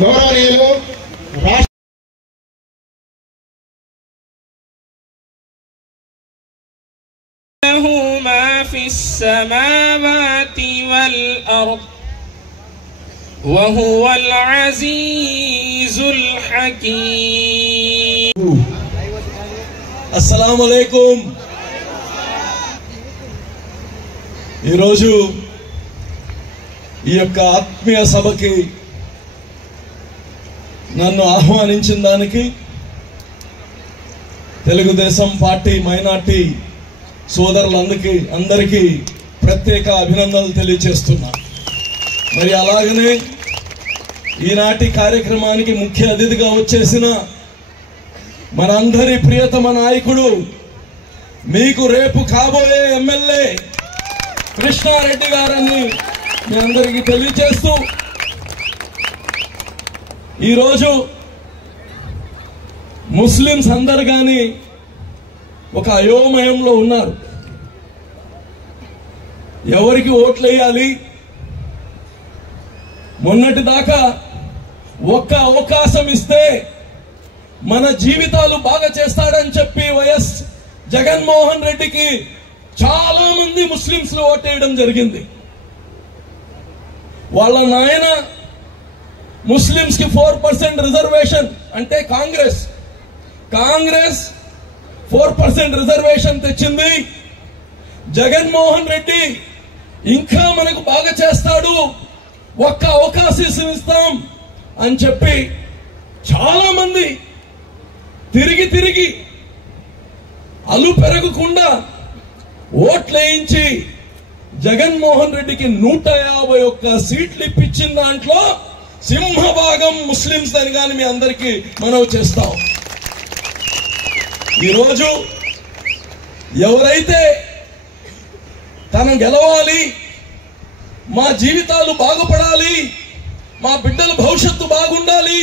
గౌరవనీయులు له ما في السماوات والأرض وهو العزيز الحكيم. अस्सलाम अलैकुम. ఈ రోజు ఈ యొక్క ఆత్మీయ సభకి నన్ను ఆహ్వానించిన దానికి తెలుగుదేశం పార్టీ మైనార్టీ సోదరులందరికీ ప్రత్యేక అభినందనలు తెలియజేస్తున్నా. మరి అలాగనే ఈనాటి కార్యక్రమానికి ముఖ్య అతిథిగా వచ్చేసిన మనందరి ప్రియతమ నాయకుడు, మీకు రేపు కాబోయే ఎమ్మెల్యే కృష్ణారెడ్డి గారని మీ అందరికీ తెలియజేస్తూ, ఈరోజు ముస్లిమ్స్ అందరు కానీ ఒక అయోమయంలో ఉన్నారు. ఎవరికి ఓట్లు వేయాలి? మొన్నటి దాకా ఒక్క అవకాశం ఇస్తే మన జీవితాలు బాగా చేస్తాడని చెప్పి వైఎస్ జగన్మోహన్ రెడ్డికి చాలా మంది ముస్లింస్ ఓటేయడం జరిగింది. వాళ్ళ నాయన ముస్లింస్ కి 4% రిజర్వేషన్ అంటే కాంగ్రెస్ 4% రిజర్వేషన్ తెచ్చింది. జగన్మోహన్ రెడ్డి ఇంకా మనకు బాగా చేస్తాడు, ఒక్క అవకాశం ఇస్తాం అని చెప్పి చాలా మంది తిరిగి అలు పెరగకుండా ఓట్లేయించి జగన్మోహన్ రెడ్డికి 151 సీట్లు ఇప్పించిన దాంట్లో సింహభాగం ముస్లింస్ అని కానీ మీ అందరికీ మనవి చేస్తాం. ఈరోజు ఎవరైతే తను గెలవాలి, మా జీవితాలు బాగుపడాలి, మా బిడ్డల భవిష్యత్తు బాగుండాలి,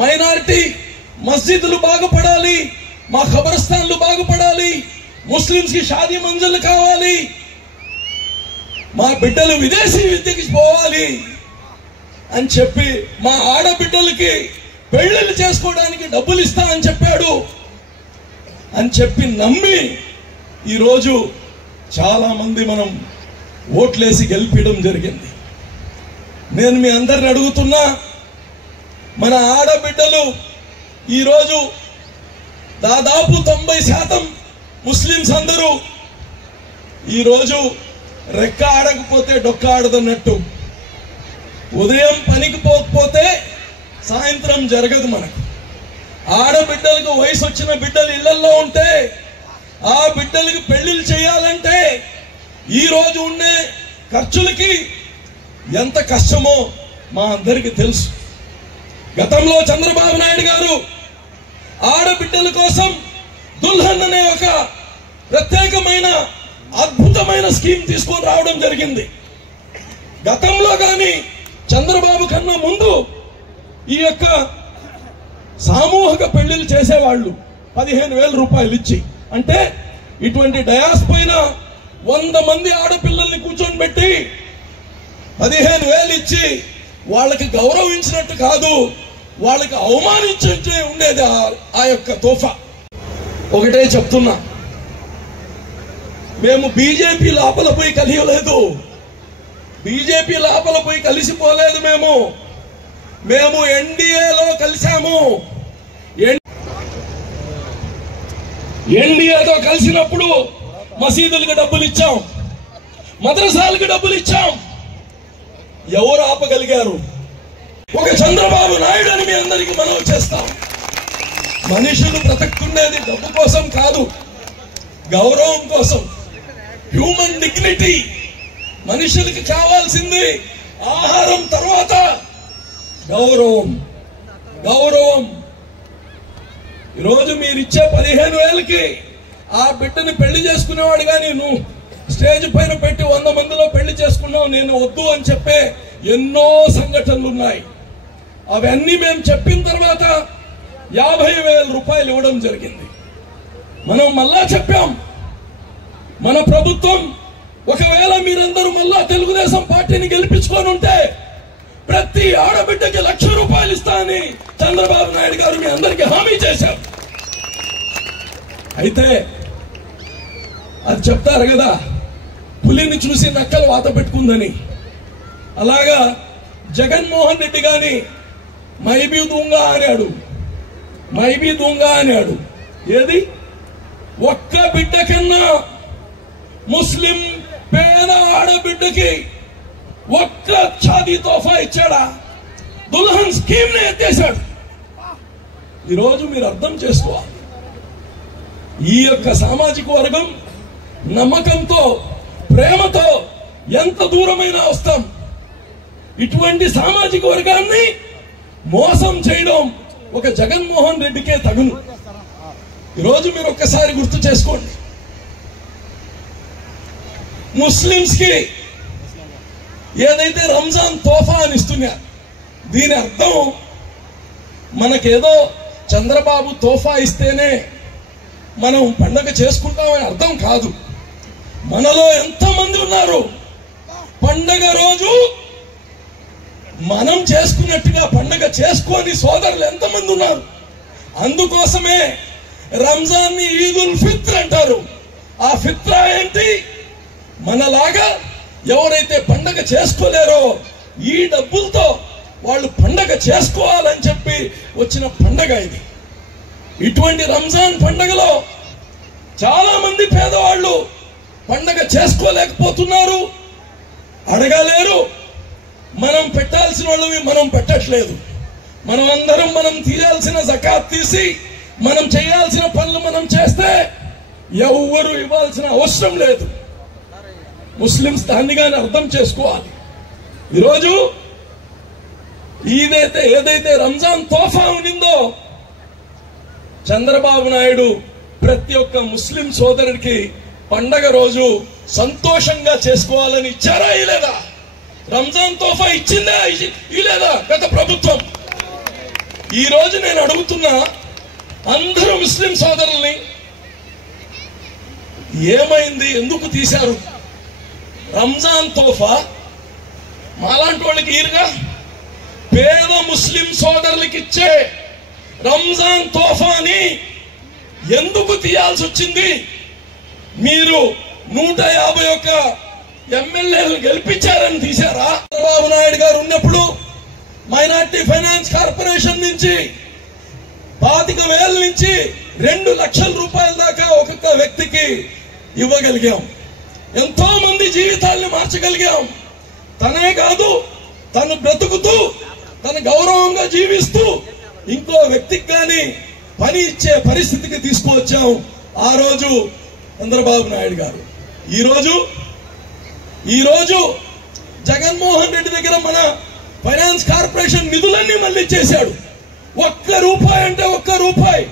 మైనారిటీ మస్జిద్లు బాగుపడాలి, మా ఖబర్స్థాన్లు బాగుపడాలి, ముస్లింస్ కి షాదీ మంజులు కావాలి, మా బిడ్డలు విదేశీ విద్యకి పోవాలి అని చెప్పి మా ఆడబిడ్డలకి పెళ్లిళ్ళు చేసుకోవడానికి డబ్బులు ఇస్తా అని చెప్పాడు అని చెప్పి నమ్మి ఈరోజు చాలా మంది మనం ఓట్లేసి గెలిపించడం జరిగింది. నేను మీ అందరిని అడుగుతున్నా, మన ఆడబిడ్డలు ఈరోజు దాదాపు 90% ముస్లింస్ అందరూ ఈరోజు రెక్క ఆడకపోతే డొక్క ఆడదన్నట్టు, ఉదయం పనికి పోకపోతే సాయంత్రం జరగదు. మనకు ఆడబిడ్డలకు వయసు వచ్చిన బిడ్డలు ఇళ్లలో ఉంటే ఆ బిడ్డలకు పెళ్లిళ్ళు చేయాలంటే ఈ రోజు ఉండే ఖర్చులకి ఎంత కష్టమో మా అందరికీ తెలుసు. గతంలో చంద్రబాబు నాయుడు గారు ఆడబిడ్డల కోసం దుల్హన్ అనే ఒక ప్రత్యేకమైన అద్భుతమైన స్కీమ్ తీసుకొని రావడం జరిగింది. గతంలో కానీ చంద్రబాబు కన్నా ముందు ఈ యొక్క సామూహిక పెళ్లిళ్ళు చేసేవాళ్ళు 15,000 రూపాయలు ఇచ్చి, అంటే ఇటువంటి డయాస్ పైన 100 మంది ఆడపిల్లల్ని కూర్చొని పెట్టి 15,000 ఇచ్చి వాళ్ళకి గౌరవించినట్టు కాదు, వాళ్ళకి అవమానించినట్టు ఉండేది ఆ యొక్క తోఫా. ఒకటే చెప్తున్నా, మేము బీజేపీ లోపల పోయి కలియలేదు, బీజేపీ లోపల పోయి కలిసిపోలేదు, మేము ఎన్డీఏలో కలిసాము. ఎన్డీఏతో కలిసినప్పుడు మసీదులకు డబ్బులు ఇచ్చాం, మద్రసాలకు డబ్బులు ఇచ్చాం. ఎవరు ఆపగలిగారు? ఒక చంద్రబాబు నాయుడు అని మీ అందరికీ మనం చేస్తాం. మనుషులు బ్రతుకుతుండేది డబ్బు కోసం కాదు, గౌరవం కోసం, హ్యూమన్ డిగ్నిటీ. మనుషులకి కావాల్సింది ఆహారం తర్వాత గౌరవం. ఈరోజు మీరు ఇచ్చే 15,000కి ఆ బిడ్డని పెళ్లి చేసుకునేవాడు కానీ నువ్వు స్టేజ్ పైన పెట్టి 100 మందిలో పెళ్లి చేసుకున్నావు, నేను వద్దు అని చెప్పే ఎన్నో సంఘటనలు ఉన్నాయి. అవన్నీ మేము చెప్పిన తర్వాత 50,000 రూపాయలు ఇవ్వడం జరిగింది. మనం మళ్ళా చెప్పాం, మన ప్రభుత్వం ఒకవేళ మీరందరూ మళ్ళా తెలుగుదేశం పార్టీని గెలిపించుకొని ఉంటే ప్రతి ఆడబిడ్డకి 1,00,000 రూపాయలు ఇస్తా అని చంద్రబాబు నాయుడు గారు మీ అందరికీ హామీ చేశారు. అయితే అది చెప్తారు కదా, పులిని చూసి నక్కలు వాత పెట్టుకుందని. అలాగా జగన్మోహన్ రెడ్డి గాని మైబీ దూంగా అన్నాడు. ఏది ఒక్క బిడ్డ కన్నా ముస్లిం పేద ఆడబిడ్డకి ఒక్క షాదీ తోఫా ఇచ్చాడా? దుల్హన్ స్కీమ్ ని ఎత్తేశాడు. ఈరోజు మీరు అర్థం చేసుకోవాలి, ఈ యొక్క సామాజిక వర్గం నమ్మకంతో ప్రేమతో ఎంత దూరమైనా వస్తాం. ఇటువంటి సామాజిక వర్గాన్ని మోసం చేయడం ఒక జగన్మోహన్ రెడ్డికే తగును. ఈరోజు మీరు ఒక్కసారి గుర్తు చేసుకోండి, ముస్లింస్ కి ఏదైతే రంజాన్ తోఫా అని ఇస్తున్నారు, దీని అర్థం మనకేదో చంద్రబాబు తోఫా ఇస్తేనే మనం పండగ చేసుకుంటామని అర్థం కాదు. మనలో ఎంతమంది ఉన్నారు పండగ రోజు మనం చేసుకున్నట్టుగా పండగ చేసుకోని సోదరులు ఎంతమంది ఉన్నారు? అందుకోసమే రంజాన్ ని ఈదుల్ ఫిత్ర్ అంటారు. ఆ ఫిత్రా ఏంటి? మనలాగా ఎవరైతే పండగ చేసుకోలేరో ఈ డబ్బులతో వాళ్ళు పండగ చేసుకోవాలని చెప్పి వచ్చిన పండగ ఇది. ఇటువంటి రంజాన్ పండగలో చాలా మంది పేదవాళ్ళు పండగ చేసుకోలేకపోతున్నారు, అడగలేరు. మనం పెట్టాల్సిన వాళ్ళవి మనం పెట్టట్లేదు. మనం అందరం మనం తీయాల్సిన జకాత్ తీసి మనం చేయాల్సిన పనులు మనం చేస్తే ఎవరు ఇవ్వాల్సిన అవసరం లేదు. ముస్లింస్ దాన్నిగానే అర్థం చేసుకోవాలి. ఈరోజు ఏదైతే రంజాన్ తోఫా ఉన్నిందో చంద్రబాబు నాయుడు ప్రతి ఒక్క ముస్లిం సోదరుడికి పండగ రోజు సంతోషంగా చేసుకోవాలని ఇచ్చారా ఇలేదా? రంజాన్ తోఫా ఇచ్చిందా ఇలేదా గత ప్రభుత్వం? ఈ రోజు నేను అడుగుతున్నా అందరూ ముస్లిం సోదరుల్ని, ఏమైంది? ఎందుకు తీశారు రంజాన్ తోఫా? మాలాంటి వాళ్ళకి ఈరుగా పేద ముస్లిం సోదరులకి ఇచ్చే రంజాన్ తోఫాని ఎందుకు తీయాల్సి వచ్చింది? మీరు 151 ఎమ్మెల్యేలు గెలిపించారని తీశారా? చంద్రబాబు నాయుడు గారు ఉన్నప్పుడు మైనార్టీ ఫైనాన్స్ కార్పొరేషన్ నుంచి 25,000 నుంచి 2 లక్షల రూపాయల దాకా ఒక్కొక్క వ్యక్తికి ఇవ్వగలిగాం. ఎంతో మంది జీవితాల్ని మార్చగలిగాం. తనే కాదు, తను బ్రతుకుతూ తన గౌరవంగా జీవిస్తూ ఇంకో వ్యక్తికి కానీ పని ఇచ్చే పరిస్థితికి తీసుకువచ్చాం ఆ రోజు చంద్రబాబు నాయుడు గారు. ఈ రోజు జగన్మోహన్ రెడ్డి దగ్గర మన ఫైనాన్స్ కార్పొరేషన్ నిధులన్నీ మళ్ళీ ఇచ్చేశాడు. 1 రూపాయి అంటే 1 రూపాయి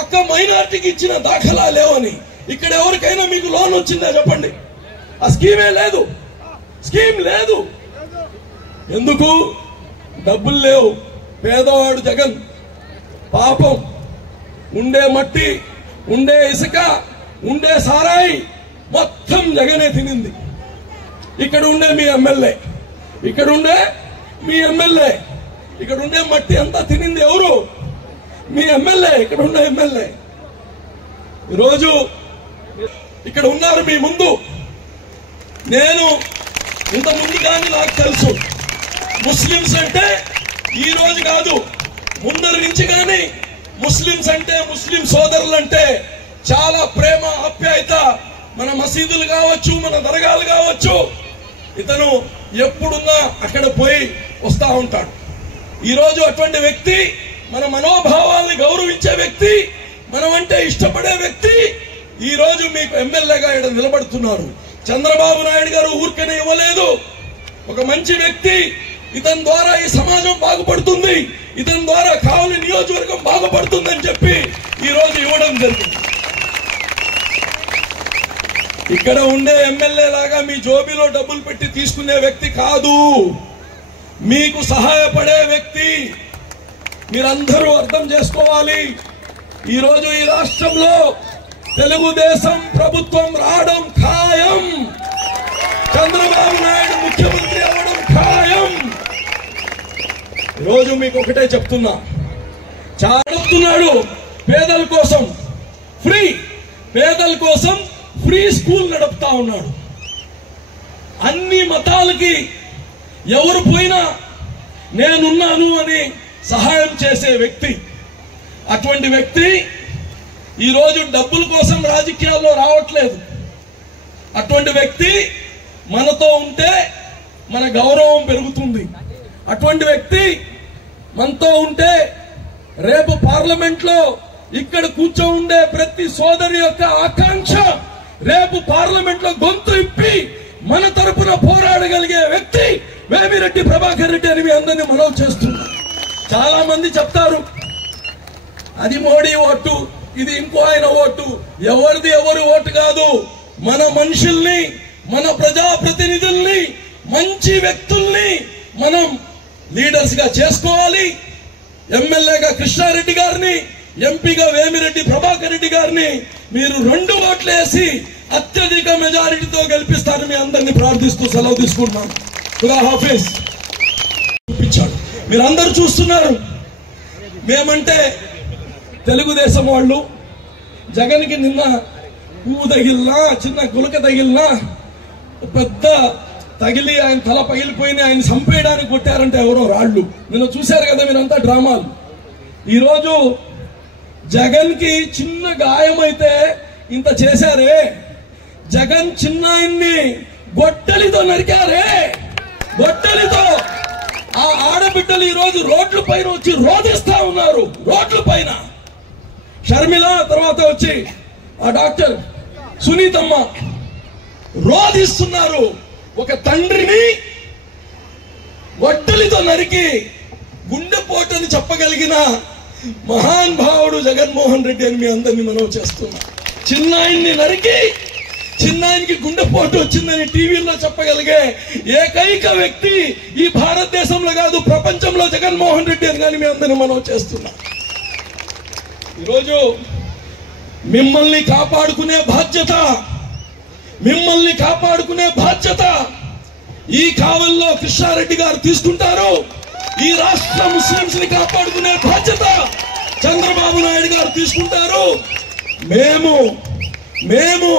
ఒక్క మైనార్టీకి ఇచ్చిన దాఖలా లేవని. ఇక్కడ ఎవరికైనా మీకు లోన్ వచ్చిందా చెప్పండి? ఆ స్కీమే లేదు, స్కీమ్ లేదు. ఎందుకు? డబ్బులు లేవు. పేదవాడు జగన్ పాపం ఉండే మట్టి, ఉండే ఇసుక, ఉండే సారాయి మొత్తం జగనే తినింది. ఇక్కడ ఉండే మీ ఎమ్మెల్యే, ఇక్కడ ఉండే మట్టి అంతా తినింది ఎవరు? మీ ఎమ్మెల్యే. ఇక్కడ ఉండే ఎమ్మెల్యే ఈరోజు ఇక్కడ ఉన్నారు మీ ముందు. నేను ఇంత ముందు కానీ నాకు తెలుసు ముస్లింస్ అంటే ఈ రోజు కాదు, ముందరి నుంచి కానీ ముస్లింస్ అంటే, ముస్లిం సోదరులు అంటే చాలా ప్రేమ ఆప్యాయత. మన మసీదులు కావచ్చు, మన దర్గాలు కావచ్చు, ఇతను ఎప్పుడున్నా అక్కడ పోయి వస్తా ఉంటాడు. ఈ రోజు అటువంటి వ్యక్తి, మన మనోభావాల్ని గౌరవించే వ్యక్తి, మనం అంటే ఇష్టపడే వ్యక్తి ఈ రోజు మీకు ఎమ్మెల్యేగా ఇక్కడ నిలబడుతున్నారు. చంద్రబాబు నాయుడు గారు ఊరికనే ఇవ్వలేదు. ఒక మంచి వ్యక్తి, ఇతని ద్వారా ఈ సమాజం బాగుపడుతుంది, ఇతని ద్వారా కావలి నియోజకవర్గం బాగుపడుతుందని చెప్పి ఈ రోజు ఇవ్వడం జరిగింది. ఇక్కడ ఉండే ఎమ్మెల్యే లాగా మీ జోబీలో డబ్బులు పెట్టి తీసుకునే వ్యక్తి కాదు, మీకు సహాయపడే వ్యక్తి. మీరందరూ అర్థం చేసుకోవాలి. ఈ రోజు ఈ రాష్ట్రంలో తెలుగుదేశం ప్రభుత్వం రావడం ఖాయం, చంద్రబాబు నాయుడు ముఖ్యమంత్రి అవ్వడం ఖాయం. ఈరోజు మీకు ఒకటే చెప్తున్నా, చాడుతున్నాడు పేదల కోసం పేదల కోసం ఫ్రీ స్కూల్ నడుపుతా ఉన్నాడు. అన్ని మతాలకి ఎవరు పోయినా నేనున్నాను అని సహాయం చేసే వ్యక్తి. అటువంటి వ్యక్తి ఈరోజు డబ్బుల కోసం రాజకీయాల్లో రావట్లేదు. అటువంటి వ్యక్తి మనతో ఉంటే మన గౌరవం పెరుగుతుంది. అటువంటి వ్యక్తి మనతో ఉంటే రేపు పార్లమెంట్ లో ఇక్కడ కూర్చో ఉండే ప్రతి సోదరి యొక్క ఆకాంక్ష రేపు పార్లమెంట్ లో గొంతు ఇప్పి మన తరపున పోరాడగలిగే వ్యక్తి వేమిరెడ్డి ప్రభాకర్ రెడ్డి అని మీ అందరినీ మనవి చేస్తున్నా. చాలా మంది చెప్తారు అది మోడీ ఓటు, ఇది ఇంకో ఆయన ఓటు. ఎవరిది ఎవరి ఓటు కాదు. మన మనుషుల్ని, మన ప్రజాప్రతినిధుల్ని, మంచి వ్యక్తుల్ని మనం లీడర్స్ గా చేసుకోవాలి. ఎమ్మెల్యేగా కృష్ణారెడ్డి గారిని, ఎంపీగా వేమిరెడ్డి ప్రభాకర్ రెడ్డి గారిని మీరు 2 ఓట్లు వేసి అత్యధిక మెజారిటీతో గెలిపిస్తారు మీ అందరినీ ప్రార్థిస్తూ సెలవు తీసుకుంటున్నాను. ఖుదా హాఫీజ్. చూపించాడు, మీరందరూ చూస్తున్నారు. మేమంటే తెలుగుదేశం వాళ్ళు జగన్కి నిన్న పువ్వు తగిలినా, చిన్న గులక తగిలినా, పెద్ద తగిలి ఆయన తల పగిలిపోయినా ఆయన చంపేయడానికి కొట్టారంటే ఎవరో రాళ్ళు. నిన్న చూశారు కదా మీరంతా డ్రామాలు. ఈరోజు జగన్ కి చిన్న గాయమైతే ఇంత చేశారే, జగన్ చిన్న ఆయన్ని గొడ్డలితో నరికారే, గొడ్డలితో. ఆ ఆడబిడ్డలు ఈరోజు రోడ్ల పైన వచ్చి రోధిస్తా ఉన్నారు. రోడ్ల పైన షర్మిల, తర్వాత వచ్చి ఆ డాక్టర్ సునీతమ్మ రోధిస్తున్నారు. ఒక తండ్రిని గొడ్డలితో నరికి గుండెపోటని చెప్పగలిగిన మహాన్ భావుడు జగన్మోహన్ రెడ్డి అని మీ అందరినీ మనవి చేస్తున్నా. చిన్నాయన్ని నరికి చిన్నాయనికి గుండెపోటు వచ్చిందని టీవీలో చెప్పగలిగే ఏకైక వ్యక్తి ఈ భారతదేశంలో కాదు ప్రపంచంలో జగన్మోహన్ రెడ్డి అని కానీ మీ అందరినీ మనవి చేస్తున్నా. ఈరోజు మిమ్మల్ని కాపాడుకునే బాధ్యత, మిమ్మల్ని కాపాడుకునే బాధ్యత ఈ కావల్లో కృష్ణారెడ్డి గారు తీసుకుంటారు. ఈ రాష్ట్ర ముస్లింస్ ని కాపాడుకునే బాధ్యత చంద్రబాబు నాయుడు గారు తీసుకుంటారు. మేము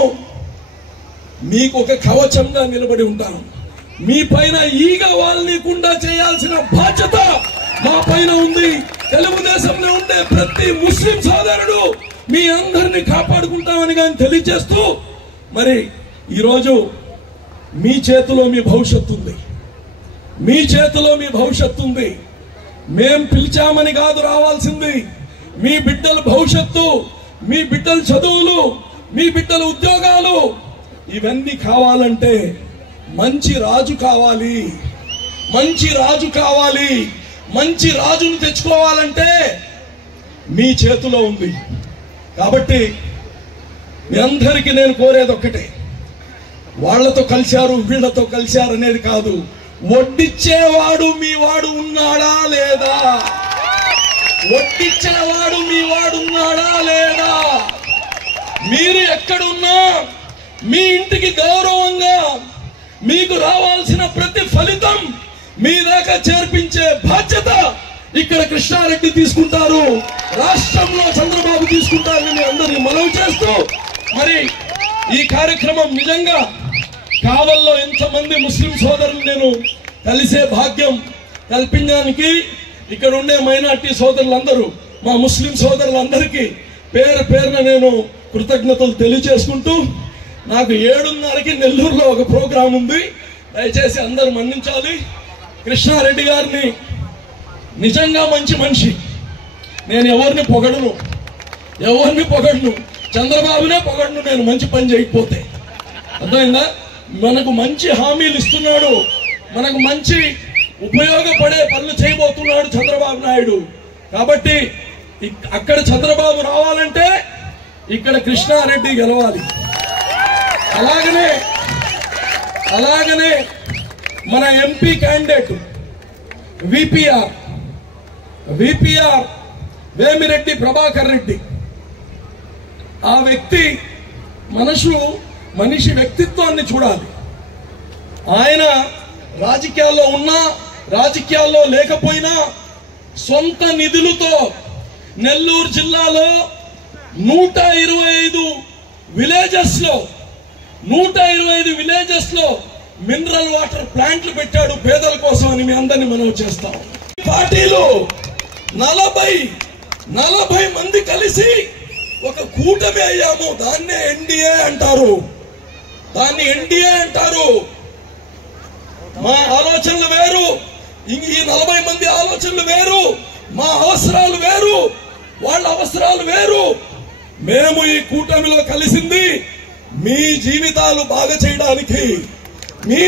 మీకు ఒక కవచంగా నిలబడి ఉంటాం. మీ పైన ఈగ వాళ్ళకుండా చేయాల్సిన బాధ్యత మా పైన ఉంది. తెలుగుదేశంలో ఉండే ప్రతి ముస్లిం సోదరుడు మీ అందరినీ కాపాడుకుంటామని కానీ తెలియజేస్తూ, మరి ఈరోజు మీ చేతిలో మీ భవిష్యత్తు ఉంది, మీ చేతిలో మీ భవిష్యత్తు ఉంది. మేం పిలిచామని కాదు రావాల్సింది. మీ బిడ్డల భవిష్యత్తు, మీ బిడ్డల చదువులు, మీ బిడ్డల ఉద్యోగాలు ఇవన్నీ కావాలంటే మంచి రాజు కావాలి, మంచి రాజు కావాలి. మంచి రాజును తెచ్చుకోవాలంటే మీ చేతిలో ఉంది. కాబట్టి మీ అందరికీ నేను కోరేది ఒక్కటే, వాళ్లతో కలిశారు వీళ్లతో కలిశారు అనేది కాదు, వడ్డిచ్చేవాడు మీ వాడు ఉన్నాడా లేదా? వడ్డిచ్చేవాడు మీ వాడు ఉన్నాడా లేదా? మీరు ఎక్కడున్నా మీ ఇంటికి గౌరవంగా మీకు రావాల్సిన ప్రతి ఫలితం మీ దాకా చేర్పించే బాధ్యత ఇక్కడ కృష్ణారెడ్డి తీసుకుంటారు, రాష్ట్రంలో చంద్రబాబు తీసుకుంటారని మీ అందరినీ మనవి చేస్తూ, మరి ఈ కార్యక్రమం నిజంగా కావల్లో ఇంతమంది ముస్లిం సోదరులు నేను కలిసే భాగ్యం కల్పించడానికి ఇక్కడ ఉండే మైనార్టీ సోదరులందరూ, మా ముస్లిం సోదరులందరికీ పేరు పేరున నేను కృతజ్ఞతలు తెలియజేసుకుంటూ, నాకు 7:30కి నెల్లూరులో ఒక ప్రోగ్రాం ఉంది, దయచేసి అందరూ మన్నించాలి. కృష్ణారెడ్డి గారిని నిజంగా మంచి మనిషి, నేను ఎవరిని పొగడను, చంద్రబాబునే పొగడను నేను మంచి పని చేయకపోతే. అర్థమైందా? మనకు మంచి హామీలు ఇస్తున్నాడు, మనకు మంచి ఉపయోగపడే పనులు చేయబోతున్నాడు చంద్రబాబు నాయుడు. కాబట్టి అక్కడ చంద్రబాబు రావాలంటే ఇక్కడ కృష్ణారెడ్డి గెలవాలి. అలాగనే మన MP candidate VPR Vemireddy Prabhakar Reddy, ఆ వ్యక్తి మనిషి వ్యక్తిత్వాన్ని చూడాలి. ఆయన రాజకీయాల్లో ఉన్నా రాజకీయాల్లో లేకపోయినా సొంత నిధులతో నెల్లూరు జిల్లాలో 125 విలేజెస్ లో మినరల్ వాటర్ ప్లాంట్లు పెట్టాడు పేదల కోసం అని మీ అందరినీ మనం చేస్తాం. పార్టీలు 40 మంది కలిసి ఒక కూటమి అయ్యాము. దాన్ని ఎన్డీఏ అంటారు. మా ఆలోచనలు వేరు, ఈ 40 మంది ఆలోచనలు వేరు, మా అవసరాలు వేరు, వాళ్ళ అవసరాలు వేరు. మేము ఈ కూటమిలో కలిసింది మీ జీవితాలు బాగా చేయడానికి, మీ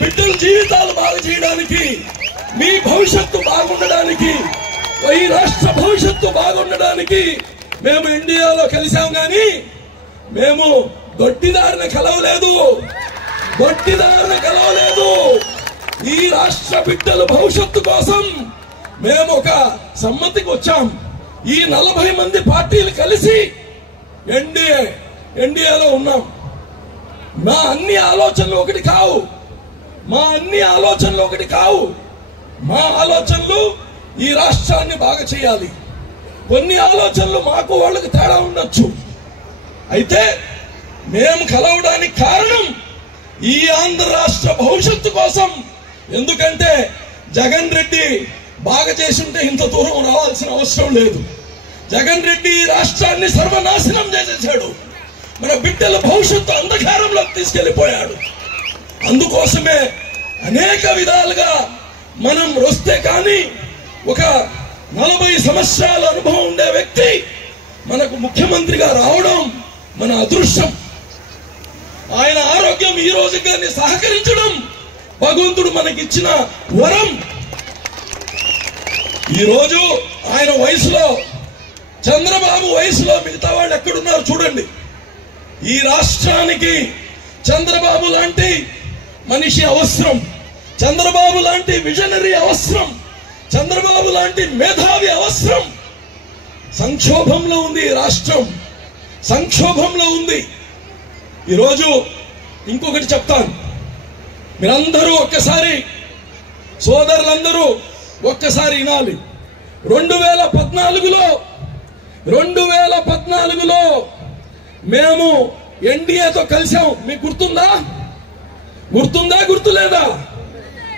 బిడ్డల జీవితాలు బాగా చేయడానికి, మీ భవిష్యత్తు బాగుండడానికి, ఈ రాష్ట్ర భవిష్యత్తు బాగుండడానికి మేము ఎన్డీఏలో కలిసాం. కానీ మేము దొడ్డిదారిన కలవలేదు. ఈ రాష్ట్ర బిడ్డల భవిష్యత్తు కోసం మేము ఒక సమ్మతికి వచ్చాం. ఈ 40 మంది పార్టీలు కలిసి ఎన్డీఏలో ఉన్నాం. మా అన్ని ఆలోచనలు ఒకటి కావు. మా ఆలోచనలు ఈ రాష్ట్రాన్ని బాగా చేయాలి. కొన్ని ఆలోచనలు మాకు వాళ్ళకి తేడా ఉండొచ్చు. అయితే మేము కలవడానికి కారణం ఈ ఆంధ్ర రాష్ట్ర భవిష్యత్తు కోసం. ఎందుకంటే జగన్ రెడ్డి బాగా చేస్తుంటే ఇంత దూరం రావాల్సిన అవసరం లేదు. జగన్ రెడ్డి రాష్ట్రాన్ని సర్వనాశనం చేసేశాడు. మన బిడ్డల భవిష్యత్తు అంధకారంలోకి తీసుకెళ్లిపోయాడు. అందుకోసమే అనేక విధాలుగా మనం వస్తే కానీ ఒక 40 సంవత్సరాల అనుభవం ఉండే వ్యక్తి మనకు ముఖ్యమంత్రిగా రావడం మన అదృష్టం. ఆయన ఆరోగ్యం ఈ రోజు కానీ సహకరించడం భగవంతుడు మనకిచ్చిన వరం. ఈ రోజు ఆయన వయసులో, చంద్రబాబు వయసులో మిగతా వాళ్ళు ఎక్కడున్నారు చూడండి. ఈ రాష్ట్రానికి చంద్రబాబు లాంటి మనిషి అవసరం, చంద్రబాబు లాంటి విజనరీ అవసరం, చంద్రబాబు లాంటి మేధావి అవసరం. సంక్షోభంలో ఉంది ఈ రాష్ట్రం, సంక్షోభంలో ఉంది. ఈరోజు ఇంకొకటి చెప్తాను, మీరందరూ ఒక్కసారి, సోదరులందరూ ఒక్కసారి వినాలి. 2014లో మేము ఎన్డీఏతో కలిసాం. మీకు గుర్తులేదా?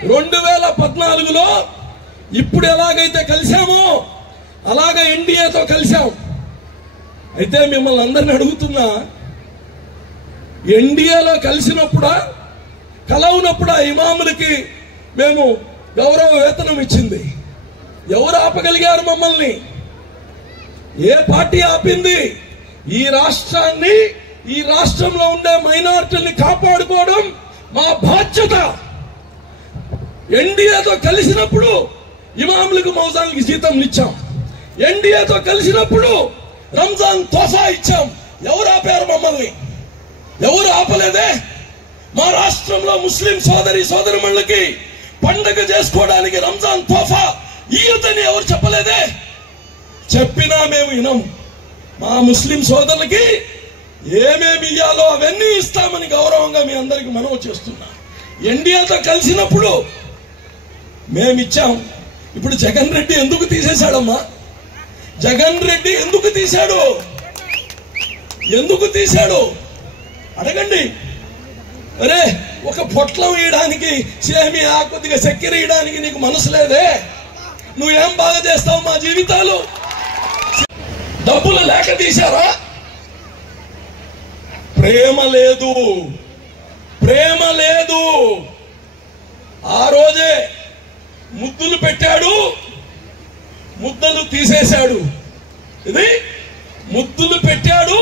2014లో ఇప్పుడు ఎలాగైతే కలిసామో అలాగే ఎన్డీఏతో కలిసాం. అయితే మిమ్మల్ని అందరిని అడుగుతున్నా, ఎన్డీఏలో కలవనప్పుడా ఇమాములకి మేము గౌరవ వేతనం ఇచ్చింది? ఎవరు ఆపగలిగారు మమ్మల్ని? ఏ పార్టీ ఆపింది? ఈ రాష్ట్రాన్ని, ఈ రాష్ట్రంలో ఉండే మైనారిటీని కాపాడుకోవడం మా బాధ్యత. ఎన్డీఏతో కలిసినప్పుడు ఇమాములకు మౌజాన్కి జీతం ఇచ్చాం. ఎన్డీఏతో కలిసినప్పుడు రంజాన్ తోఫా ఇచ్చాం. ఎవరు ఆపారు మమ్మల్ని? ఎవరు ఆపలేదే. మా రాష్ట్రంలో ముస్లిం సోదరిమణులకి పండుగ చేసుకోవడానికి రంజాన్ తోఫా ఇయ్యొద్దని ఎవరు చెప్పలేదే. చెప్పినా మేము వినం. మా ముస్లిం సోదరులకి ఏమేమి ఇయ్యాలో అవన్నీ ఇస్తామని గౌరవంగా మీ అందరికి మనవి చేస్తున్నా. ఎన్డీఏతో కలిసినప్పుడు మేమిచ్చాం. ఇప్పుడు జగన్ రెడ్డి ఎందుకు తీసేశాడమ్మా? జగన్ రెడ్డి ఎందుకు తీశాడు అడగండి. అరే, ఒక పొట్లం వేయడానికి, సేమియా కొద్దిగా చక్కెర వేయడానికి నీకు మనసు లేదే? నువ్వేం బాగా చేస్తావు మా జీవితాలు? డబ్బులు లేక తీశారా? ప్రేమ లేదు. ఆ రోజే ముద్దులు పెట్టాడు, ముద్దలు తీసేశాడు. ఇది ముద్దులు పెట్టాడు,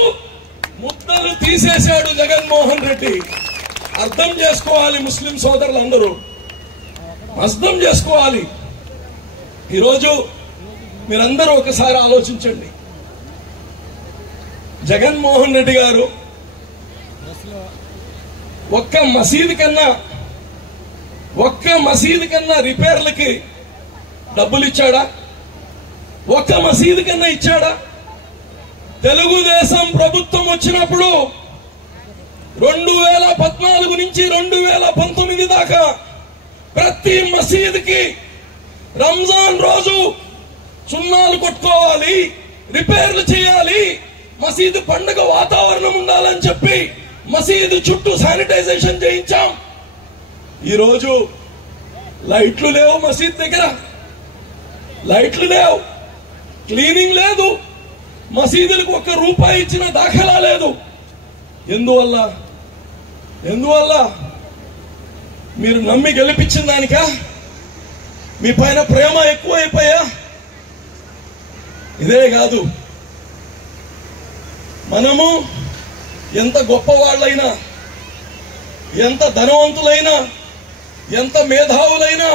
ముద్దలు తీసేశాడు జగన్మోహన్ రెడ్డి. అర్థం చేసుకోవాలి ముస్లిం సోదరులందరూ, అర్థం చేసుకోవాలి. ఈరోజు మీరందరూ ఒకసారి ఆలోచించండి. జగన్మోహన్ రెడ్డి గారు ఒక్క మసీదు కన్నా రిపేర్లకి డబ్బులు ఇచ్చాడా? ఒక్క మసీదు కన్నా ఇచ్చాడా? తెలుగుదేశం ప్రభుత్వం వచ్చినప్పుడు 2014 నుంచి 2019 దాకా ప్రతి మసీదుకి రంజాన్ రోజు సున్నాలు కొట్టుకోవాలి, రిపేర్లు చేయాలి, మసీదు పండుగ వాతావరణం ఉండాలని చెప్పి మసీదు చుట్టూ శానిటైజేషన్ చేయించాం. ఈరోజు లైట్లు లేవు, మసీద్ దగ్గర లైట్లు లేవు, క్లీనింగ్ లేదు, మసీదులకు ఒక్క రూపాయి ఇచ్చిన దాఖలా లేదు. ఎందువల్ల? మీరు నమ్మి గెలిపించిన దానికా? మీ పైన ప్రేమ ఎక్కువైపోయా? ఇదే కాదు, మనము ఎంత గొప్పవాళ్ళైనా, ఎంత ధనవంతులైనా, ఎంత మేధావులైనా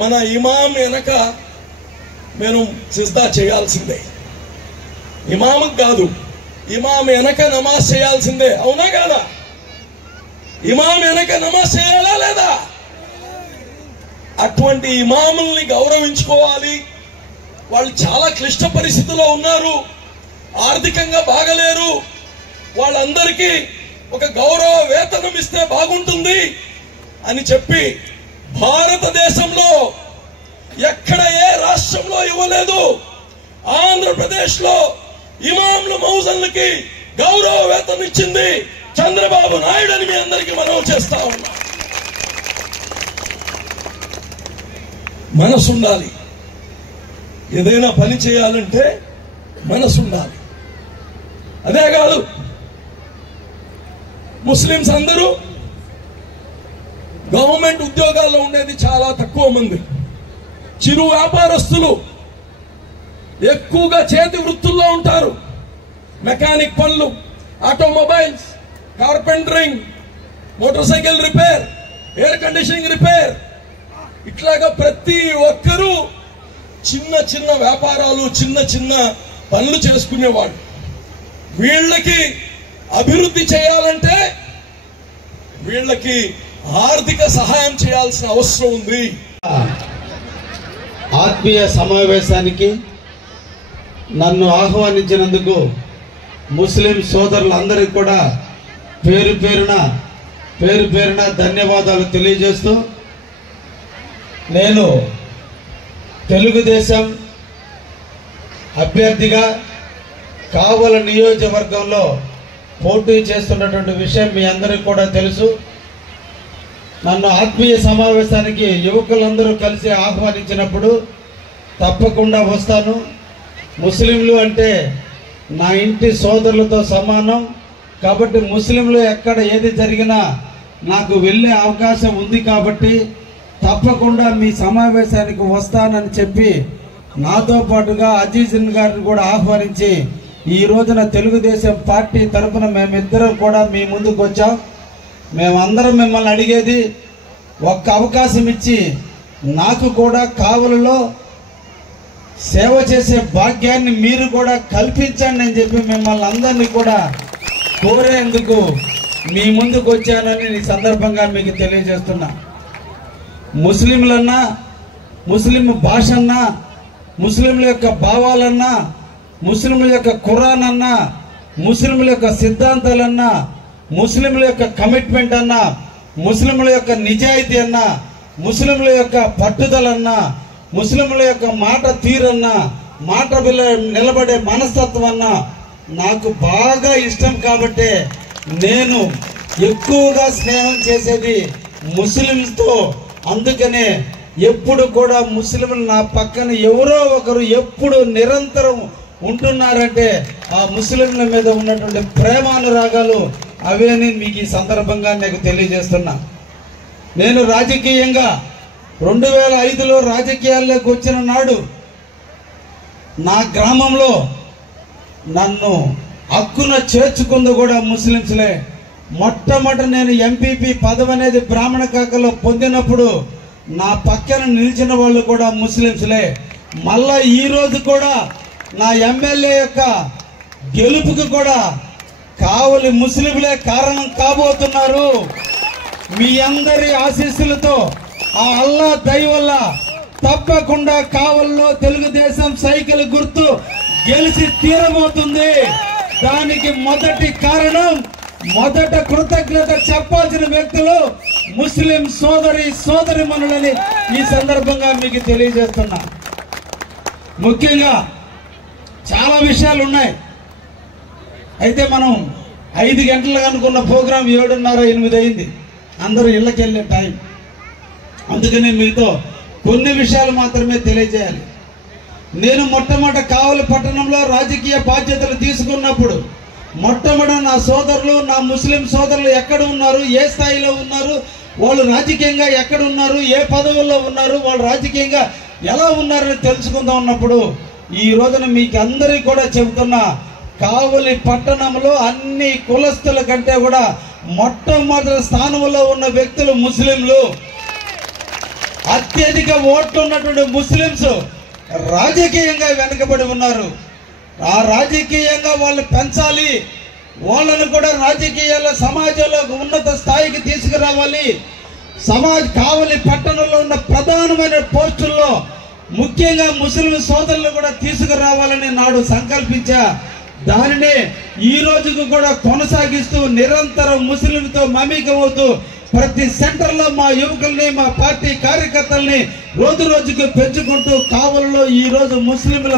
మన ఇమాం వెనక మేము సిజ్దా చేయాల్సిందే. ఇమాం కాదు, ఇమాం వెనక నమాజ్ చేయాల్సిందే. అవునా కాదా? ఇమాం వెనక నమాజ్ చేయాలా లేదా? అటువంటి ఇమాముల్ని గౌరవించుకోవాలి. వాళ్ళు చాలా క్లిష్ట పరిస్థితుల్లో ఉన్నారు, ఆర్థికంగా బాగలేరు, వాళ్ళందరికీ ఒక గౌరవ వేతనం ఇస్తే బాగుంటుంది అని చెప్పి భారతదేశంలో ఎక్కడ ఏ రాష్ట్రంలో ఇవ్వలేదు. ఆంధ్రప్రదేశ్ లో ఇమాంలు మౌజన్లకి గౌరవ వేతనం ఇచ్చింది చంద్రబాబు నాయుడు అని మీ అందరికీ మనవి చేస్తా ఉన్నా. మనసు ఉండాలి, ఏదైనా పని చేయాలంటే మనసు ఉండాలి. అదే కాదు, ముస్లింస్ అందరూ గవర్నమెంట్ ఉద్యోగాల్లో ఉండేది చాలా తక్కువ మంది. చిరు వ్యాపారస్తులు ఎక్కువగా చేతి వృత్తుల్లో ఉంటారు. మెకానిక్ పనులు, automobiles, carpentering, motorcycle repair, air conditioning repair, ఇట్లాగా ప్రతి ఒక్కరూ చిన్న చిన్న వ్యాపారాలు, చిన్న చిన్న పనులు చేసుకునేవాళ్ళు. వీళ్ళకి అభివృద్ధి చేయాలంటే వీళ్ళకి ఆర్థిక సహాయం చేయాల్సిన అవసరం ఉంది. ఆత్మీయ సమావేశానికి నన్ను ఆహ్వానించినందుకు ముస్లిం సోదరులందరికీ కూడా పేరు పేరున ధన్యవాదాలు తెలియజేస్తూ, నేను తెలుగుదేశం అభ్యర్థిగా కావల నియోజకవర్గంలో పోటీ చేస్తున్నటువంటి విషయం మీ అందరికీ కూడా తెలుసు. నన్ను ఆత్మీయ సమావేశానికి యువకులందరూ కలిసి ఆహ్వానించినప్పుడు తప్పకుండా వస్తాను. ముస్లింలు అంటే నా ఇంటి సోదరులతో సమానం కాబట్టి ముస్లింలు ఎక్కడ ఏది జరిగినా నాకు వెళ్ళే అవకాశం ఉంది కాబట్టి తప్పకుండా మీ సమావేశానికి వస్తానని చెప్పి నాతో పాటుగా అజీజన్ గారిని కూడా ఆహ్వానించి ఈ రోజున తెలుగుదేశం పార్టీ తరఫున మేమిద్దరం కూడా మీ ముందుకు వచ్చాం. మేమందరం మిమ్మల్ని అడిగేది ఒక్క అవకాశం ఇచ్చి నాకు కూడా కావలిలో సేవ చేసే భాగ్యాన్ని మీరు కూడా కల్పించండి అని చెప్పి మిమ్మల్ని అందరినీ కూడా కోరేందుకు మీ ముందుకు వచ్చానని ఈ సందర్భంగా మీకు తెలియజేస్తున్నా. ముస్లింలన్నా, ముస్లిం భాష అన్నా, ముస్లింల యొక్క భావాలన్నా, ముస్లింల యొక్క ఖురాన్ అన్నా, ముస్లింల యొక్క సిద్ధాంతాలన్నా, ముస్లింల యొక్క కమిట్మెంట్ అన్నా, ముస్లింల యొక్క నిజాయితీ అన్నా, ముస్లింల యొక్క పట్టుదలన్నా, ముస్లింల యొక్క మాట తీరన్నా, మాట నిలబడే మనస్తత్వం అన్నా నాకు బాగా ఇష్టం కాబట్టి నేను ఎక్కువగా స్నేహం చేసేది ముస్లింస్తో. అందుకనే ఎప్పుడు కూడా ముస్లింలు నా పక్కన ఎవరో ఒకరు ఎప్పుడు నిరంతరం ఉంటున్నారంటే ఆ ముస్లింల మీద ఉన్నటువంటి ప్రేమానురాగాలు అవేని మీకు ఈ సందర్భంగా నాకు తెలియజేస్తున్నా. నేను రాజకీయంగా 2005లో రాజకీయాల్లోకి వచ్చిన నాడు నా గ్రామంలో నన్ను హక్కున చేర్చుకుంది కూడా ముస్లింస్లే. మొట్టమొదట నేను ఎంపీపీ పదవి అనేది బ్రాహ్మణ కాకలో పొందినప్పుడు నా పక్కన నిలిచిన వాళ్ళు కూడా ముస్లింస్లే. మళ్ళా ఈ రోజు కూడా నా ఎమ్మెల్యే యొక్క గెలుపుకి కూడా కావలి ముస్లింలే కారణం కాబోతున్నారు. మీ అందరి ఆశీస్సులతో ఆ అల్లా దయ వల్ల తప్పకుండా కావలిలో తెలుగుదేశం సైకిల్ గుర్తు గెలిచి తీరబోతుంది. దానికి మొదటి కారణం, మొదట కృతజ్ఞత చెప్పాల్సిన వ్యక్తులు ముస్లిం సోదరిమణులని ఈ సందర్భంగా మీకు తెలియజేస్తున్నా. ముఖ్యంగా చాలా విషయాలు ఉన్నాయి. అయితే మనం 5 గంటలకు అనుకున్న ప్రోగ్రాం 7:30, 8 అయింది. అందరూ ఇళ్ళకి వెళ్ళే టైం. అందుకని మీతో కొన్ని విషయాలు మాత్రమే తెలియజేయాలి. నేను మొట్టమొదట కావలి పట్టణంలో రాజకీయ బాధ్యతలు తీసుకున్నప్పుడు మొట్టమొదట నా సోదరులు, నా ముస్లిం సోదరులు ఎక్కడ ఉన్నారు, ఏ స్థాయిలో ఉన్నారు, వాళ్ళు రాజకీయంగా ఎక్కడ ఉన్నారు, ఏ పదవుల్లో ఉన్నారు, వాళ్ళు రాజకీయంగా ఎలా ఉన్నారని తెలుసుకుందాం అన్నప్పుడు ఈ రోజున మీకు అందరికీ కూడా చెబుతున్నా, కావలి పట్టణంలో అన్ని కులస్తుల కంటే కూడా మొట్టమొదటి స్థానంలో ఉన్న వ్యక్తులు ముస్లింలు. అత్యధిక ఓట్లు ఉన్నటువంటి ముస్లింస్ రాజకీయంగా వెనుకబడి ఉన్నారు. ఆ రాజకీయంగా వాళ్ళు పెంచాలి, వాళ్ళను కూడా రాజకీయాల సమాజంలో ఉన్నత స్థాయికి తీసుకురావాలి. కావలి పట్టణంలో ఉన్న ప్రధానమైన పోస్టుల్లో ముఖ్యంగా ముస్లిం సోదరులు కూడా తీసుకురావాలని నాడు సంకల్పించా. దానిని ఈ రోజుకు కూడా కొనసాగిస్తూ నిరంతరం ముస్లింతో మమేకమవుతూ ప్రతి సెంటర్లో మా యువకుల్ని, మా పార్టీ కార్యకర్తల్ని రోజు రోజుకు పెంచుకుంటూ కావలిలో ఈ రోజు ముస్లింల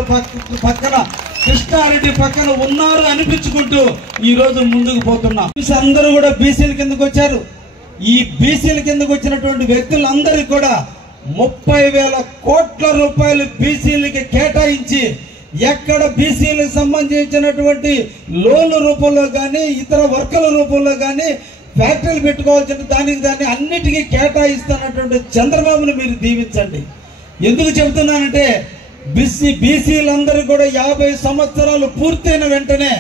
పక్కన కృష్ణారెడ్డి పక్కన ఉన్నారు అనిపించుకుంటూ ఈ రోజు ముందుకు పోతున్నాం. అందరూ కూడా బీసీల కిందకు వచ్చారు. ఈ బీసీల కిందకు వచ్చినటువంటి వ్యక్తులందరికీ కూడా 30,000 కోట్ల రూపాయలు బీసీలకి కేటాయించి ఎక్కడ బీసీలకు సంబంధించినటువంటి లోన్ల రూపంలో కానీ ఇతర వర్కుల రూపంలో కానీ ఫ్యాక్టరీలు పెట్టుకోవాల్సిన దాన్ని అన్నిటికీ కేటాయిస్తున్నటువంటి చంద్రబాబును మీరు దీవించండి. ఎందుకు చెబుతున్నానంటే బీసీలందరూ కూడా 50 సంవత్సరాలు పూర్తయిన వెంటనే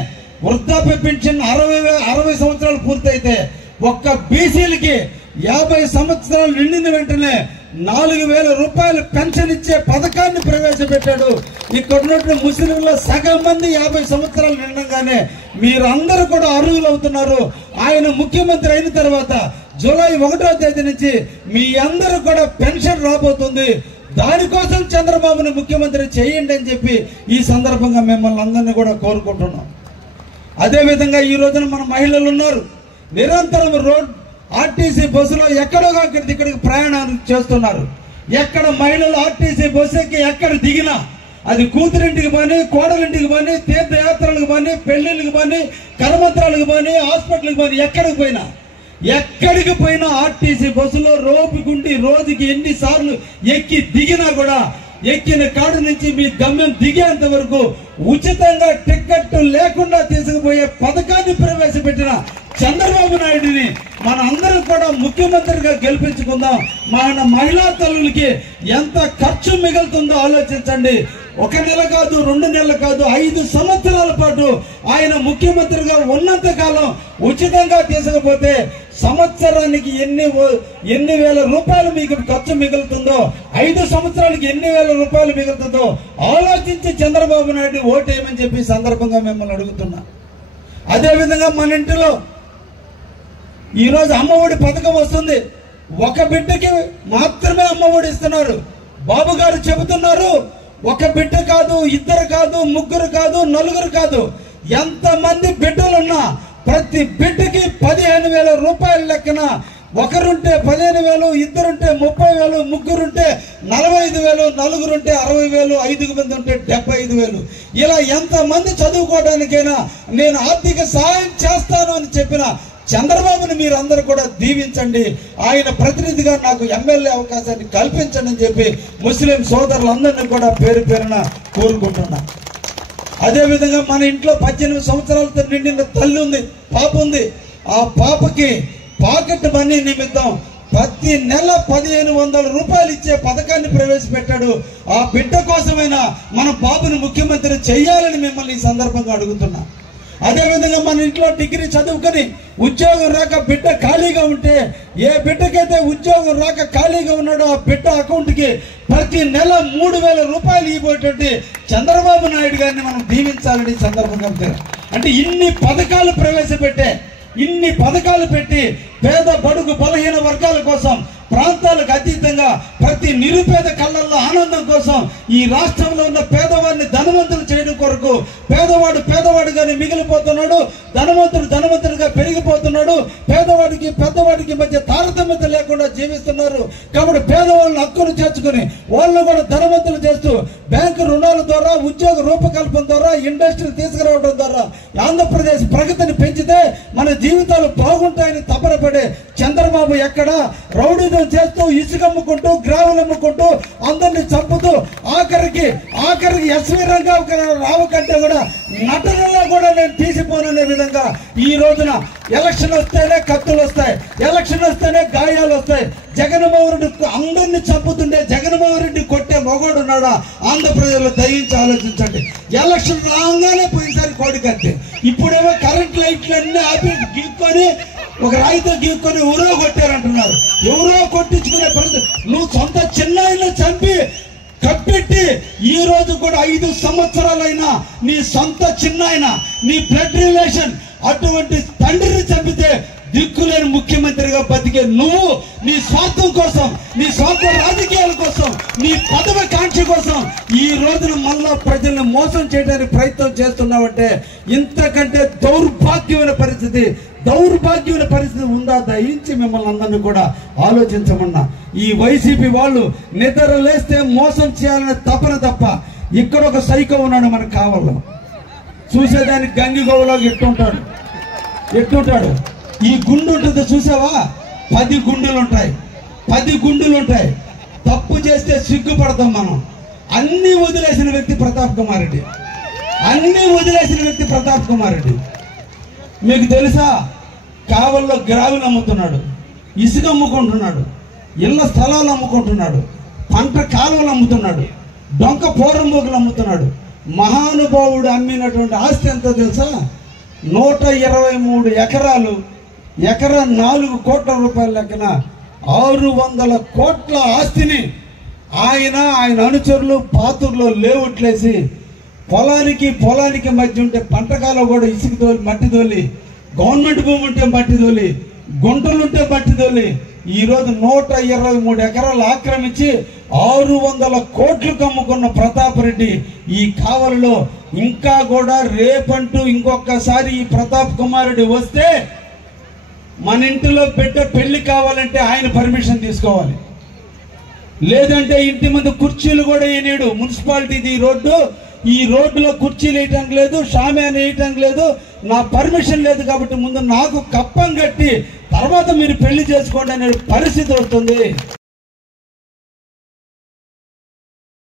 వృద్ధాప్య పెన్షన్ 60 సంవత్సరాలు పూర్తయితే ఒక్క బీసీలకి 50 సంవత్సరాలు నిండిన వెంటనే 4,000 రూపాయలు పెన్షన్ ఇచ్చే పథకాన్ని ప్రవేశపెట్టాడు. ఇక్కడ ఉన్నటువంటి ముస్లింలో సగం మంది 50 సంవత్సరాలు నిండగానే మీరందరూ కూడా అర్హులు అవుతున్నారు. ఆయన ముఖ్యమంత్రి అయిన తర్వాత జూలై 1వ తేదీ నుంచి మీ అందరూ కూడా పెన్షన్ రాబోతుంది. దానికోసం చంద్రబాబును ముఖ్యమంత్రి చేయండి అని చెప్పి ఈ సందర్భంగా మిమ్మల్ని అందరినీ కూడా కోరుకుంటున్నాం. అదేవిధంగా ఈ రోజున మన మహిళలు ఉన్నారు. నిరంతరం ఆర్టీసీ బస్సులో ఎక్కడో ఇక్కడికి ప్రయాణం చేస్తున్నారు. ఎక్కడ మహిళలు ఆర్టీసీ బస్సు ఎక్కి ఎక్కడ దిగినా అది కూతురింటికి పని, కోడలింటికి పని, తీర్థయాత్రలకు పని, పెళ్లిళ్ళకి పని, కర్మత్రాలకు పని, హాస్పిటల్కి పని, ఎక్కడికి పోయినా ఆర్టీసీ బస్సులో రోపికుండి రోజుకి ఎన్నిసార్లు ఎక్కి దిగినా కూడా ఎక్కిన కాడు నుంచి మీ గమ్యం దిగేంత వరకు ఉచితంగా టికెట్ లేకుండా తీసుకుపోయే పథకాన్ని ప్రవేశపెట్టిన చంద్రబాబు నాయుడిని మన అందరం కూడా ముఖ్యమంత్రిగా గెలిపించుకుందాం. మన మహిళా తల్లులకి ఎంత ఖర్చు మిగులుతుందో ఆలోచించండి. 1 నెల కాదు, 2 నెలలు కాదు, 5 సంవత్సరాల పాటు ఆయన ముఖ్యమంత్రిగా ఉన్నంత కాలం ఉచితంగా తీసుకుపోతే సంవత్సరానికి ఎన్ని వేల రూపాయలు మీకు ఖర్చు మిగులుతుందో, 5 సంవత్సరాలకి ఎన్ని వేల రూపాయలు మిగులుతుందో ఆలోచించి చంద్రబాబు నాయుడు ఓటేయమని చెప్పి సందర్భంగా మిమ్మల్ని అడుగుతున్నా. అదేవిధంగా మన ఇంటిలో ఈరోజు అమ్మఒడి పథకం వస్తుంది. ఒక బిడ్డకి మాత్రమే అమ్మఒడి ఇస్తున్నారు. బాబు గారు చెబుతున్నారు, ఒక బిడ్డ కాదు, 2 కాదు, 3 కాదు, 4 కాదు, ఎంతమంది బిడ్డలున్నా ప్రతి బిడ్డకి 15,000 రూపాయల లెక్కన. ఒకరుంటే 15,000, 2 30,000, 3 45,000, 4 60,000, 5 మంది ఉంటే 75,000. ఇలా ఎంతమంది చదువుకోవడానికైనా నేను ఆర్థిక సహాయం చేస్తాను అని చెప్పిన చంద్రబాబుని మీరందరూ కూడా దీవించండి. ఆయన ప్రతినిధిగా నాకు ఎమ్మెల్యే అవకాశాన్ని కల్పించండి అని చెప్పి ముస్లిం సోదరులందరినీ కూడా పేరు పేరున కోరుకుంటున్నా. అదేవిధంగా మన ఇంట్లో 18 సంవత్సరాలతో నిండిన తల్లి ఉంది, పాప ఉంది. ఆ పాపకి పాకెట్ మనీ నిమిత్తం ప్రతి నెల 1,500 రూపాయలు ఇచ్చే పథకాన్ని ప్రవేశపెట్టాడు. ఆ బిడ్డ కోసమైనా మన బాబుని ముఖ్యమంత్రి చేయాలని మిమ్మల్ని ఈ సందర్భంగా అడుగుతున్నా. అదేవిధంగా మన ఇంట్లో డిగ్రీ చదువుకొని ఉద్యోగం రాక బిడ్డ ఖాళీగా ఉంటే, ఏ బిడ్డకైతే ఉద్యోగం రాక ఖాళీగా ఉన్నాడో ఆ బిడ్డ అకౌంట్కి ప్రతి నెల 3,000 రూపాయలు ఇవ్వబోయేటువంటి చంద్రబాబు నాయుడు గారిని మనం దీవించాలని సందర్భంగా. అంటే ఇన్ని పథకాలు ప్రవేశపెట్టే, ఇన్ని పథకాలు పెట్టి పేద బడుగు బలహీన వర్గాల కోసం, ప్రాంతాలకు అతీతంగా ప్రతి నిరుపేద కళ్ళల్లో ఆనందం కోసం, ఈ రాష్ట్రంలో ఉన్న పేదవారిని ధనవంతులు చేయడం కొరకు పేదవాడు పేదవాడిగానే మిగిలిపోతున్నాడు, ధనవంతుడు ధనవంతుడిగా పెరిగిపోతున్నాడు. పేదవాడికి పెద్దవాడికి మధ్య తారతమ్యత లేకుండా జీవిస్తున్నారు. కాబట్టి పేదవాళ్ళని హక్కును చేర్చుకుని వాళ్ళను కూడా ధనవంతులు చేస్తూ బ్యాంకు రుణాల ద్వారా, ఉద్యోగ రూపకల్పన ద్వారా, ఇండస్ట్రీ తీసుకురావడం ద్వారా ఆంధ్రప్రదేశ్ ప్రగతిని పెంచితే మన జీవితాలు బాగుంటాయని తపనపడే చంద్రబాబు ఎక్కడ రౌడీజం చేస్తూ, ఇసుక అమ్ముకుంటూ, గ్రావులు అమ్ముకుంటూ, అందరినీ చంపుతూ, ఆఖరికి ఎస్వి రంగారావు కంటే కూడా నటనలో కూడా నేను తీసిపోననే విధంగా ఈ రోజున ఎలక్షన్ వస్తేనే కత్తులు వస్తాయి, ఎలక్షన్ వస్తేనే గాయాలు వస్తాయి. జగన్మోహన్ రెడ్డి అందరినీ చంపుతుండే జగన్మోహన్ రెడ్డి కొట్టే మొగోడు ఉన్నాడా? ఆంధ్రప్రదేశ్లో దయించి ఆలోచించండి. ఎలక్షన్ రాగానే పోయినసారి కోడి కత్తి, ఇప్పుడేమో కరెంట్ లైట్లన్నీ ఆపి గీక్కొని ఒక రాయితో గీక్కొని ఎవరో కొట్టారంటున్నారు. ఎవరో కొట్టించుకునే పరిస్థితి. నువ్వు సొంత చిన్నాయిని చంపి కప్పెట్టి ఈ రోజు కూడా 5 సంవత్సరాలైనా నీ సొంత చిన్నాయన, నీ బ్లడ్ రిలేషన్ అటువంటి తండ్రిని చంపితే దిక్కులేని ముఖ్యమంత్రిగా బతికే నువ్వు నీ స్వార్థం కోసం, నీ స్వార్థ రాజకీయాల కోసం, నీ పదవి కాంక్ష కోసం ఈ రోజున మళ్ళా ప్రజల్ని మోసం చేయడానికి ప్రయత్నం చేస్తున్నావంటే ఇంతకంటే దౌర్భాగ్యమైన పరిస్థితి ఉందా? దయించి మిమ్మల్ని అందరినీ కూడా ఆలోచించమన్నా. ఈ వైసీపీ వాళ్ళు నిద్ర లేస్తే మోసం చేయాలనే తపన తప్ప. ఇక్కడ ఒక సైకో ఉన్నాడు మనకు కావాలో, చూసేదానికి గంగిగోవులాగా ఎట్టుంటాడు. ఈ గుండు ఉంటుంది చూసావా, 10 గుండెలు ఉంటాయి. తప్పు చేస్తే సిగ్గుపడతాం మనం. అన్ని వదిలేసిన వ్యక్తి ప్రతాప్ కుమార్ రెడ్డి. మీకు తెలుసా, కావల్లో గ్రావిలు అమ్ముతున్నాడు, ఇసుక అమ్ముకుంటున్నాడు, ఇళ్ల స్థలాలు అమ్ముకుంటున్నాడు, పంట కాలువలు అమ్ముతున్నాడు, డొంక పోరంబోకులు అమ్ముతున్నాడు. మహానుభావుడు అమ్మినటువంటి ఆస్తి ఎంతో తెలుసా? 123 ఎకరాలు, ఎకరా 4 కోట్ల రూపాయల లెక్కన 600 కోట్ల ఆస్తిని ఆయన అనుచరులు పాతుర్లో లేవుట్లేసి పొలానికి మధ్య ఉంటే పంటకాలో కూడా ఇసుక తోలి, మట్టి తోలి, గవర్నమెంట్ భూమి ఉంటే మట్టి తోలి, గుంటలుంటే మట్టి తోలి ఈరోజు 123 ఎకరాలు ఆక్రమించి 600 కోట్లకు అమ్ముకున్న ప్రతాప్ రెడ్డి ఈ కావలిలో ఇంకా కూడా రేపంటూ ఇంకొకసారి ఈ ప్రతాప్ కుమార్ రెడ్డి వస్తే మన ఇంటిలో బిడ్డ పెళ్లి కావాలంటే ఆయన పర్మిషన్ తీసుకోవాలి. లేదంటే ఇంటి ముందు కుర్చీలు కూడా వేయనీడు. మున్సిపాలిటీది ఈ రోడ్డులో కుర్చీలు వేయటానికి లేదు, షామ్యాన్ వేయటానికి లేదు, నా పర్మిషన్ లేదు. కాబట్టి ముందు నాకు కప్పం కట్టి తర్వాత మీరు పెళ్లి చేసుకోండి అనే పరిస్థితి వస్తుంది.